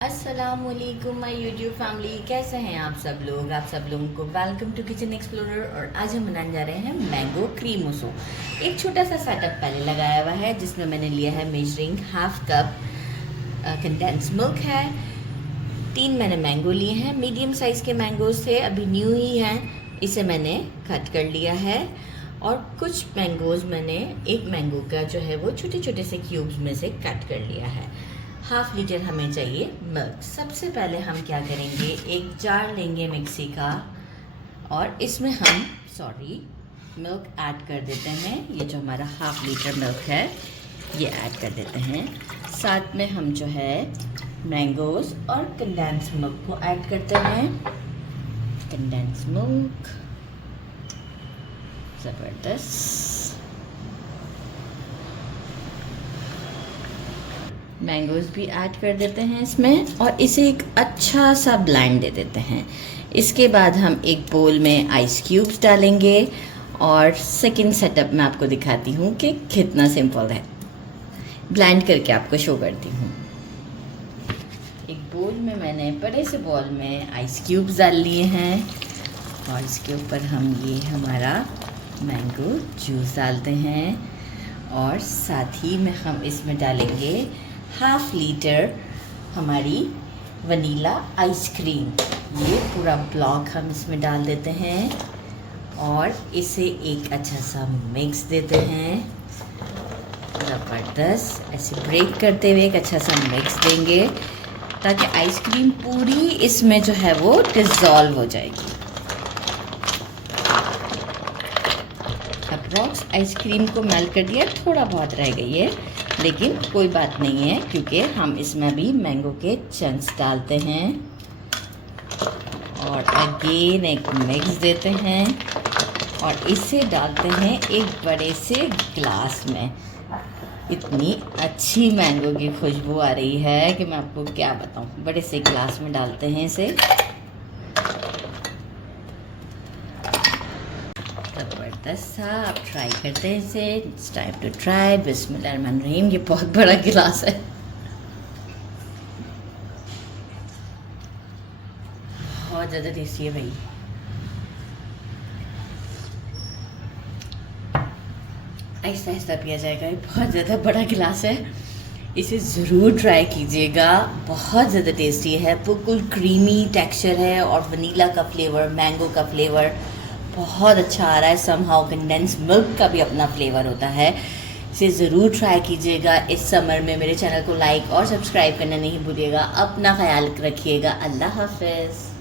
अस्सलामुअलैकुम my YouTube family, कैसे हैं आप सब लोग। आप सब लोगों को वेलकम टू किचन एक्सप्लोरर। और आज हम बनाने जा रहे हैं मैंगो क्रीमोसो। एक छोटा सा सेटअप पहले लगाया हुआ है जिसमें मैंने लिया है measuring half cup condense milk है। 3 मैंने मैंगो लिए हैं, मीडियम साइज़ के मैंगोज थे, अभी न्यू ही हैं। इसे मैंने कट कर लिया है और कुछ मैंगोज मैंने एक मैंगो का जो है वो छोटे छोटे से क्यूब्स में से कट कर लिया है। हाफ लीटर हमें चाहिए मिल्क। सबसे पहले हम क्या करेंगे, एक जार लेंगे मिक्सी का और इसमें हम मिल्क ऐड कर देते हैं। ये जो हमारा हाफ लीटर मिल्क है ये ऐड कर देते हैं। साथ में हम जो है मैंगोज और कंडेंस मिल्क को ऐड करते हैं। कंडेंस मिल्क ज़बरदस्त। मैंगोज़ भी ऐड कर देते हैं इसमें और इसे एक अच्छा सा ब्लेंड दे देते हैं। इसके बाद हम एक बोल में आइस क्यूब्स डालेंगे और सेकंड सेटअप मैं आपको दिखाती हूँ कि कितना सिंपल है। ब्लेंड करके आपको शो करती हूँ। एक बोल में मैंने बड़े से बॉल में आइस क्यूब्स डाल लिए हैं और इसके ऊपर हम ये हमारा मैंगो जूस डालते हैं और साथ ही में हम इसमें डालेंगे हाफ लीटर हमारी वनीला आइसक्रीम। ये पूरा ब्लॉक हम इसमें डाल देते हैं और इसे एक अच्छा सा मिक्स देते हैं। ज़बरदस्त ऐसे ब्रेक करते हुए एक अच्छा सा मिक्स देंगे ताकि आइसक्रीम पूरी इसमें जो है वो डिज़ोल्व हो जाएगी। अप्रॉक्स आइसक्रीम को मेल्ट कर दिया, थोड़ा बहुत रह गई है लेकिन कोई बात नहीं है क्योंकि हम इसमें भी मैंगो के चंक्स डालते हैं और अगेन एक मिक्स देते हैं और इसे डालते हैं एक बड़े से ग्लास में। इतनी अच्छी मैंगो की खुशबू आ रही है कि मैं आपको क्या बताऊं। बड़े से ग्लास में डालते हैं इसे। ज़बरदस्त था, आप ट्राई करते हैं इसे। It's time to try. बिस्मिल्लाहिर्रहमानिर्रहीम। ये बहुत बड़ा गिलास है। बहुत ज़्यादा टेस्टी है भाई। आहिस्ता आहिस्ता पिया जाएगा, ये बहुत ज़्यादा बड़ा गिलास है। इसे ज़रूर ट्राई कीजिएगा, बहुत ज़्यादा टेस्टी है। बिल्कुल क्रीमी टेक्सचर है और वनीला का फ्लेवर, मैंगो का फ्लेवर बहुत अच्छा आ रहा है। समहाउ कंडेंस मिल्क का भी अपना फ्लेवर होता है। इसे ज़रूर ट्राई कीजिएगा इस समर में। मेरे चैनल को लाइक और सब्सक्राइब करना नहीं भूलिएगा। अपना ख्याल रखिएगा। अल्लाह हाफ़िज़।